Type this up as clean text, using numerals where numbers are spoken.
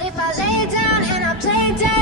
But if I lay down and I play dead